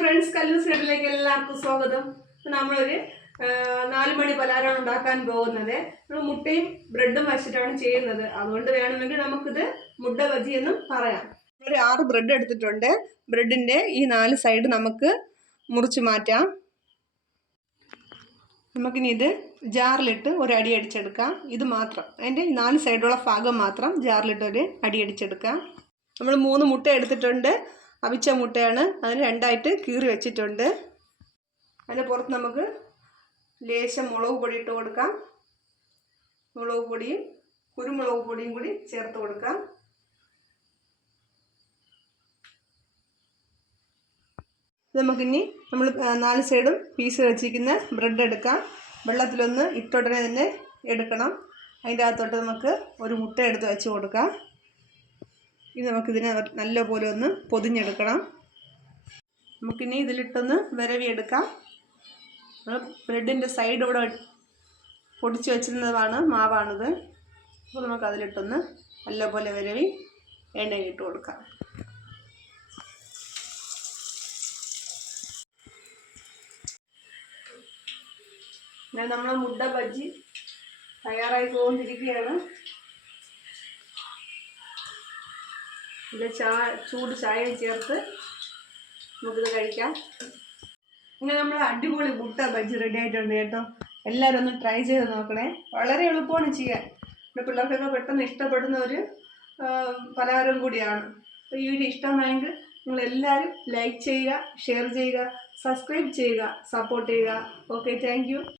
Friends, കല്ലൂസ് വീട്ടിലേക്ക് എല്ലാവർക്കും സ്വാഗതം. നമ്മളൊരു 4 മണി പലഹാരമാണ് ഉണ്ടാക്കാൻ പോകുന്നത്. നമ്മൾ മുട്ടയും ബ്രെഡും വച്ചിട്ടാണ് ചെയ്യുന്നത്. അതുകൊണ്ട് വേണമെങ്കിൽ നമുക്കിത് മുട്ട ബജി എന്നും പറയാം. ഒരു 6 ബ്രെഡ് എടുത്തിട്ടുണ്ട്. ബ്രെഡിൻ്റെ ഈ 4 സൈഡ് നമുക്ക് മുറിച്ച് മാറ്റാം. നമുക്കിനി ഇത് ജാറിലിട്ട് ഒരു അടി അടിച്ചെടുക്കാം. ഇത് മാത്രം, അതിൻ്റെ 4 സൈഡുള്ള ഭാഗം മാത്രം ജാറിലിട്ട് ഒരു അടി അടിച്ചെടുക്കാം. നമ്മൾ 3 മുട്ട എടുത്തിട്ടുണ്ട്. അവിച്ച മുട്ടയാണ്. അതിന് 2ആയിട്ട് കീറി വെച്ചിട്ടുണ്ട്. അതിന് പുറത്ത് നമുക്ക് ലേശം മുളക് പൊടി ഇട്ട് കൊടുക്കാം. മുളക് പൊടിയും കുരുമുളക് പൊടിയും കൂടി ചേർത്ത് കൊടുക്കാം. നമുക്കിനി നമ്മൾ 4 സൈഡും പീസ് വെച്ചിരിക്കുന്ന ബ്രെഡ് എടുക്കാം. വെള്ളത്തിലൊന്ന് ഇട്ടോടനെ തന്നെ എടുക്കണം. അതിൻ്റെ അകത്തോട്ട് നമുക്ക് ഒരു മുട്ട എടുത്ത് വെച്ച് കൊടുക്കാം. ഇത് നമുക്കിതിനെ നല്ലപോലെ ഒന്ന് പൊതിഞ്ഞെടുക്കണം. നമുക്കിനി ഇതിലിട്ടൊന്ന് വിരവിയെടുക്കാം. ബ്രെഡിൻ്റെ സൈഡ് ഇവിടെ പൊടിച്ച് വെച്ചിരുന്നതാണ്, മാവാണിത്. അപ്പോൾ നമുക്ക് അതിലിട്ടൊന്ന് നല്ലപോലെ വിരവി എണ്ണയിലിട്ട് കൊടുക്കാം. ഞാൻ നമ്മൾ മുട്ട ബജ്ജി തയ്യാറായി പോകൊണ്ടിരിക്കുകയാണ്. ഇത് ചൂട് ചായയും ചേർത്ത് നമുക്കിത് കഴിക്കാം. ഇങ്ങനെ നമ്മൾ അടിപൊളി മുട്ട ബജ്ജി റെഡി ആയിട്ടുണ്ട് കേട്ടോ. എല്ലാവരും ഒന്ന് ട്രൈ ചെയ്ത് നോക്കണേ. വളരെ എളുപ്പമാണ് ചെയ്യാൻ. പിന്നെ പിള്ളേർക്കൊക്കെ പെട്ടെന്ന് ഇഷ്ടപ്പെടുന്ന ഒരു പലഹാരം കൂടിയാണ്. അപ്പോൾ ഈ വീഡിയോ ഇഷ്ടമായെങ്കിൽ നിങ്ങളെല്ലാവരും ലൈക്ക് ചെയ്യുക, ഷെയർ ചെയ്യുക, സബ്സ്ക്രൈബ് ചെയ്യുക, സപ്പോർട്ട് ചെയ്യുക. Okay, thank you.